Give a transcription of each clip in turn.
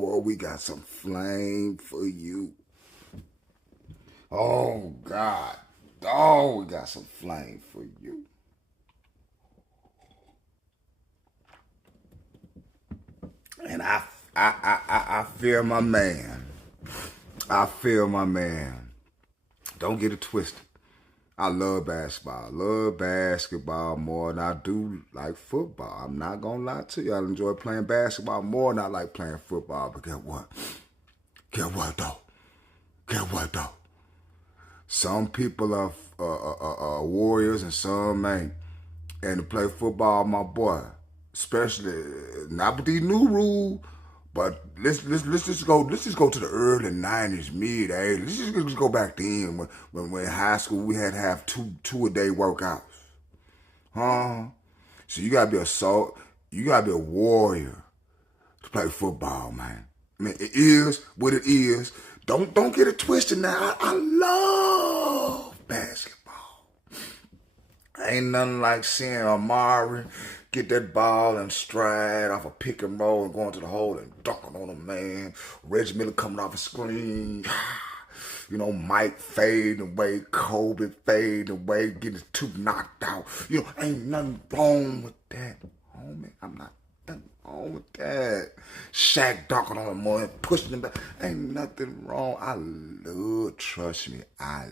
boy, we got some flame for you. Oh, God. Oh, we got some flame for you. And I feel my man. I feel my man. Don't get it twisted. I love basketball. I love basketball more than I do like football. I'm not going to lie to you. I enjoy playing basketball more than I like playing football. But guess what? Guess what, though? Guess what, though? Some people are warriors and some ain't. And to play football, my boy, especially not with these new rules, but let's just go to the early '90s, mid '80s. Let's just go back then when in high school we had to have two a day workouts, huh? So you gotta be a warrior to play football, man. I mean, it is what it is. Don't get it twisted now. I love basketball. Ain't nothing like seeing Amari get that ball and stride off a pick and roll and going to the hole and dunking on him, man. Reggie Miller coming off a screen. You know, Mike fading away, Kobe fading away, getting his tooth knocked out. You know, ain't nothing wrong with that, homie. I'm not nothing wrong with that. Shaq dunking on him more and pushing him back. Ain't nothing wrong. I love, trust me, I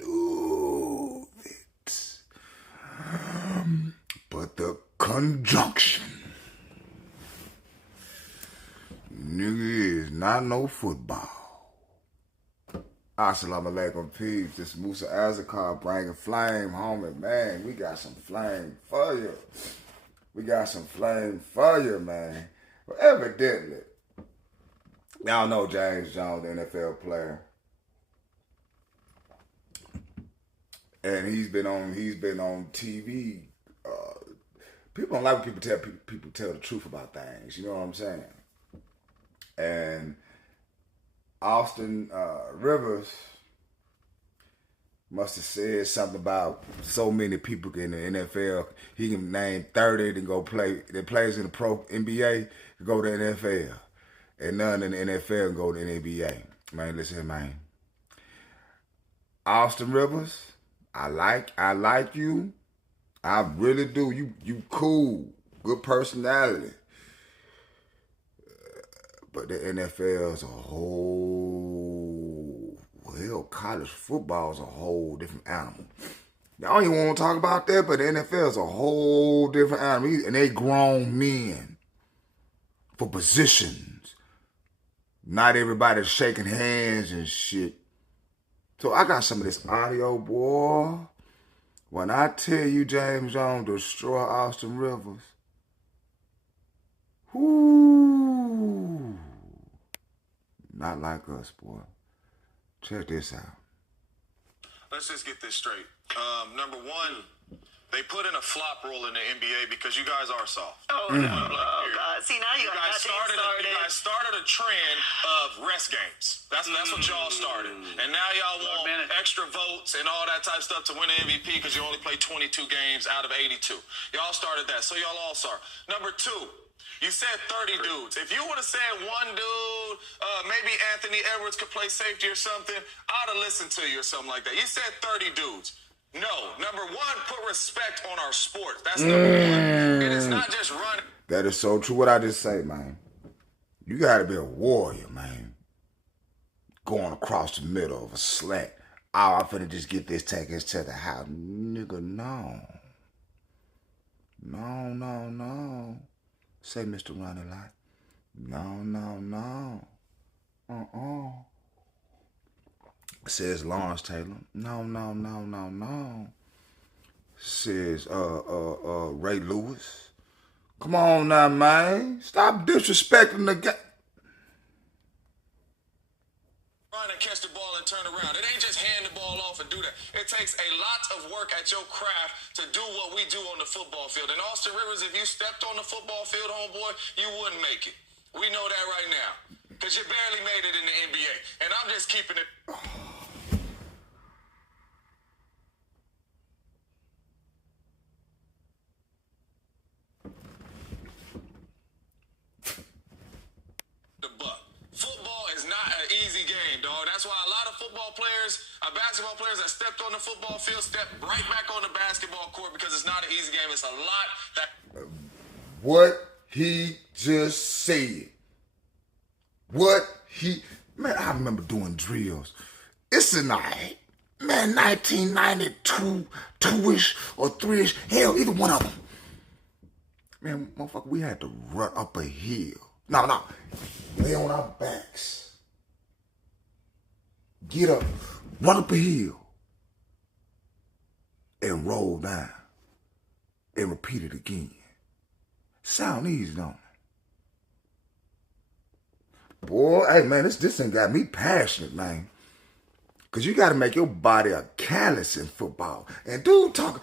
love it. But the conjunction, nigga, is not no football. Assalamu alaikum, peeps. This Musa Azakar bringing flame, homie. Man, we got some flame for you. We got some flame for you, man. Well, evidently, y'all know James Jones, the NFL player. And he's been on TV. People don't like when people tell the truth about things. You know what I'm saying? And Austin Rivers must have said something about so many people in the NFL. He can name 30 that go play that plays in the pro NBA to go to the NFL, and none in the NFL can go to the NBA. Man, listen, man. Austin Rivers, I like you. I really do. You cool, good personality. But the NFL is a whole, well, college football is a whole different animal. I don't even want to talk about that, but the NFL is a whole different animal. And they grown men for positions. Not everybody's shaking hands and shit. So I got some of this audio, boy. When I tell you James Jones destroy Austin Rivers, whoo, not like us, boy. Check this out. Let's just get this straight. Number one, they put in a flop rule in the NBA because you guys are soft. Oh, no. Oh, God. See, now you guys started. You guys started a trend of rest games. That's what y'all started. And now y'all want extra votes and all that type of stuff to win the MVP because you only play 22 games out of 82. Y'all started that, so y'all all start. Number two, you said 30 dudes. If you would have said one dude, maybe Anthony Edwards could play safety or something, I'd have listened to you or something like that. You said 30 dudes. No. Number one, put respect on our sport. That's number one. It is not just running. That is so true what I just say, man. You got to be a warrior, man. Going across the middle of a slat. Oh, I'm finna just get this, take this to the house. Nigga, no. No. Say, Mr. Ronnie Lott. No. Says Lawrence Taylor. No. Says Ray Lewis. Come on now, man. Stop disrespecting the guy. Run and catch the ball and turn around. It ain't just hand the ball off and do that. It takes a lot of work at your craft to do what we do on the football field. And Austin Rivers, if you stepped on the football field, homeboy, you wouldn't make it. We know that right now. Because you barely made it in the NBA. And I'm just keeping it... the buck. easy game, dog. That's why a lot of football players, basketball players that stepped on the football field, stepped right back on the basketball court because it's not an easy game. It's a lot that... What he just said. Man, I remember doing drills. It's in man, 1992, 2-ish or 3-ish. Hell, either one of them. Man, motherfucker, we had to run up a hill. No. Lay on our backs. Get up, run up a hill, and roll down. And repeat it again. Sound easy, don't it? Boy, hey man, this thing got me passionate, man. Cause you gotta make your body a callus in football. And dude talking,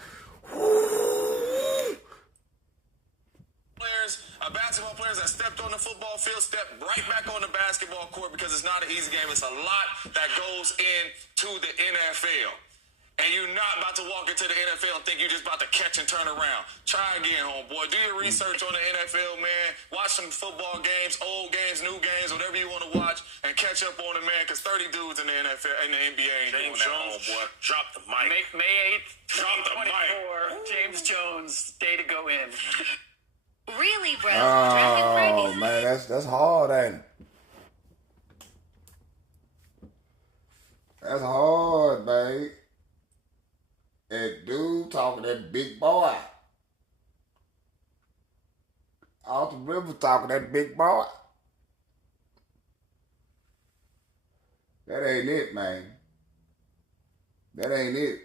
basketball players that stepped on the football field stepped right back on the basketball court because it's not an easy game. It's a lot that goes into the NFL. And you're not about to walk into the NFL and think you're just about to catch and turn around. Try again, homeboy. Do your research on the NFL, man. Watch some football games, old games, new games, whatever you want to watch, and catch up on it, man, because 30 dudes in the NFL and the NBA ain't doing that, homeboy. Drop the mic. May 8th, Drop the mic. James Jones, day to go in. Really, bro? oh man, that's hard, ain't it? That's hard, babe. That dude talking that big boy. Off the river talking that big boy. That ain't it, man. That ain't it.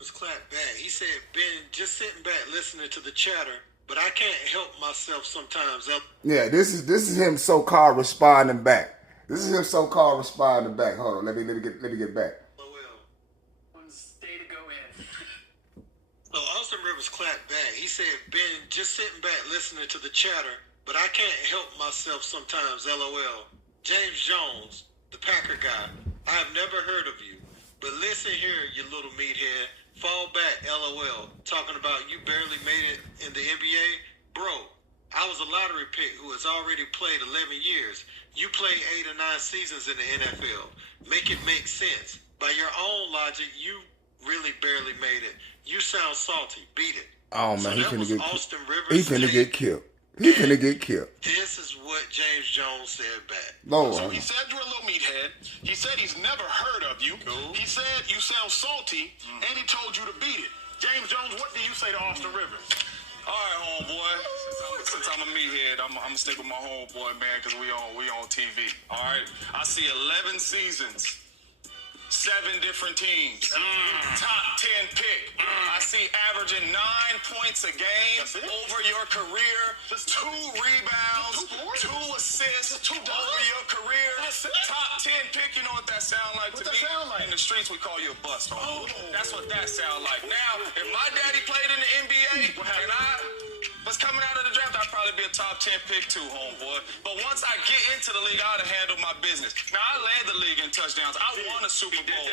Was clapped back. He said, Ben, just sitting back listening to the chatter, but I can't help myself sometimes. Yeah, this is him so-called responding back. This is him so-called responding back. Hold on, let me get back. So Austin Rivers clapped back. He said, Ben, just sitting back listening to the chatter, but I can't help myself sometimes, LOL. James Jones, the Packer guy, I have never heard of you, but listen here, you little meathead. Fall back, LOL. Talking about you barely made it in the NBA? Bro, I was a lottery pick who has already played 11 years. You played 8 or 9 seasons in the NFL. Make it make sense. By your own logic, you really barely made it. You sound salty. Beat it. Oh man, so he finna get Austin Rivers. He finna get killed. He finna get killed. This is what James Jones said back. Lord. So he said you're a little meathead. He said he's never heard of you. Cool. He said you sound salty, and he told you to beat it. James Jones, what do you say to Austin Rivers? All right, homeboy. Since I'm a meathead, I'm gonna stick with my homeboy, man, because we on TV. All right. I see 11 seasons. 7 different teams. Top 10 pick. I see averaging 9 points a game over your career. 2 rebounds, 2 assists over your career. Top 10 pick. You know what that sound like to me? In the streets, we call you a bust. That's what that sound like. Now, if my daddy played in the NBA and I was coming out of the draft, I'd probably be a top 10 pick too, homeboy. But once I get into the league, I'd have handled my business. Now, I led the league in touchdowns. I won a Super Bowl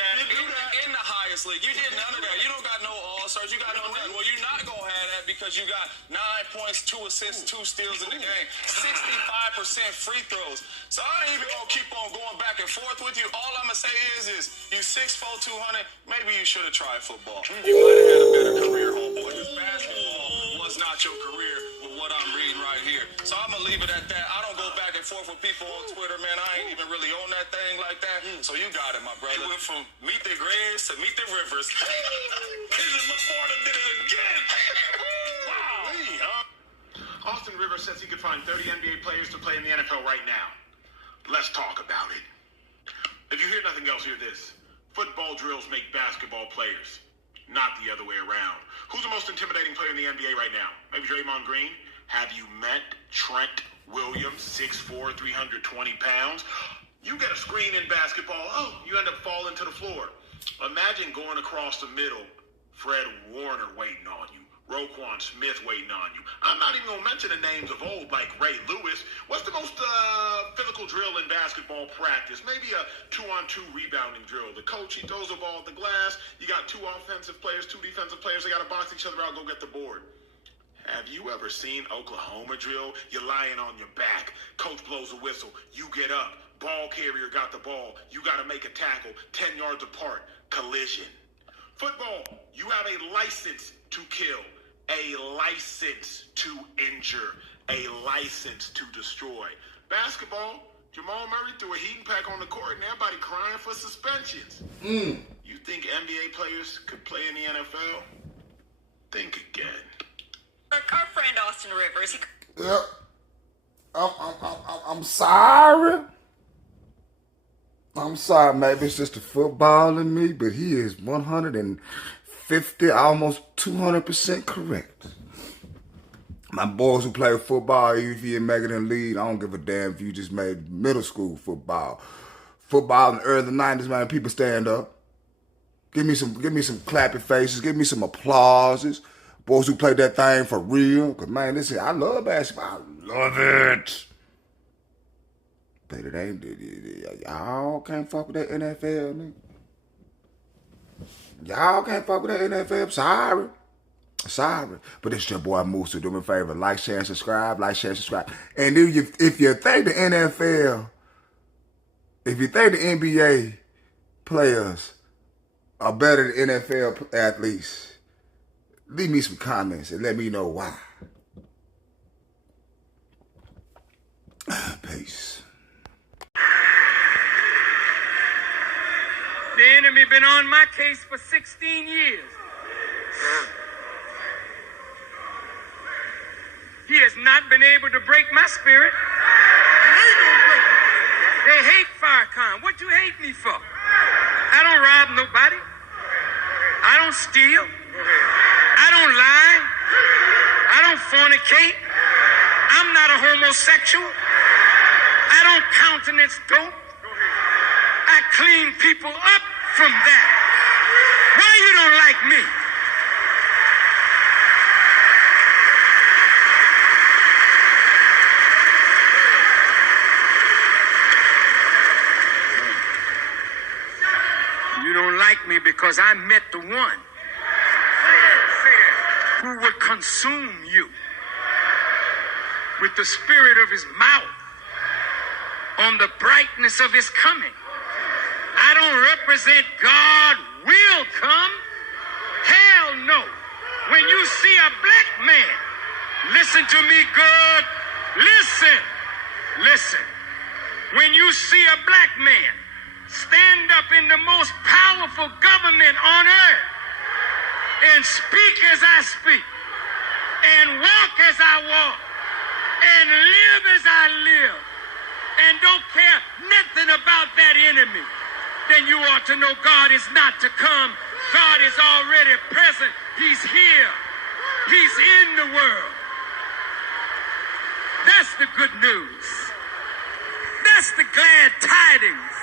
in the highest league. You did none of that. You don't got no all-stars. You got no nothing. Well, you're not going to have that because you got 9 points, 2 assists, 2 steals in the game, 65% free throws. So I ain't even going to keep on going back and forth with you. All I'm going to say is you 6'4", 200, maybe you should have tried football. You might have had a better career, homeboy. This basketball was not your career with what I'm reading right here. So I'm going to leave it at that. I don't go back and forth with people on Twitter, man. I ain't even really on that thing like that. So you got it, my brother. It went from meet the Graves to meet the Rivers. This Laporta did it again. Wow. Austin Rivers says he could find 30 NBA players to play in the NFL right now. Let's talk about it. If you hear nothing else, hear this. Football drills make basketball players, not the other way around. Who's the most intimidating player in the NBA right now? Maybe Draymond Green? Have you met Trent Williams, 6'4", 320 pounds? You get a screen in basketball, you end up falling to the floor. Imagine going across the middle, Fred Warner waiting on you, Roquan Smith waiting on you. I'm not even going to mention the names of old like Ray Lewis. What's the most physical drill in basketball practice? Maybe a 2-on-2 rebounding drill. The coach, he throws the ball at the glass. You got 2 offensive players, 2 defensive players. They got to box each other out, go get the board. Have you ever seen Oklahoma drill? You're lying on your back. Coach blows a whistle. You get up. Ball carrier got the ball. You got to make a tackle 10 yards apart. Collision. Football, you have a license to kill, a license to injure, a license to destroy. Basketball, Jamal Murray threw a heating pack on the court and everybody crying for suspensions. You think NBA players could play in the NFL? Think again. Our friend Austin Rivers. Yep. I'm sorry. I'm sorry, maybe it's just the football in me, but he is 150, almost 200% correct. My boys who play football, even if you ain't making it lead, I don't give a damn if you just made middle school football. Football in the early 90s, man, people stand up. Give me some clappy faces, give me some applauses. Boys who play that thing for real. Cause man, listen, I love basketball. I love it. But it ain't, y'all can't fuck with that NFL, nigga. Y'all can't fuck with that NFL. Sorry. But it's your boy Moose. Do me a favor. Like, share, and subscribe. Like, share, and subscribe. And if you think the NFL, if you think the NBA players are better than NFL athletes, leave me some comments and let me know why. Peace. The enemy been on my case for 16 years. He has not been able to break my spirit. They hate Farrakhan. What you hate me for? I don't rob nobody. I don't steal. I don't lie. I don't fornicate. I'm not a homosexual. I don't countenance dope. I clean people up from that. Why you don't like me? You don't like me because I met the one who would consume you with the spirit of his mouth on the brightness of his coming. I don't represent God will come. Hell no. When you see a black man, listen to me good. Listen. When you see a black man stand up in the most powerful government on earth and speak as I speak and walk as I walk and live as I live and don't care nothing about that enemy, then you ought to know God is not to come. God is already present. He's here. He's in the world. That's the good news. That's the glad tidings.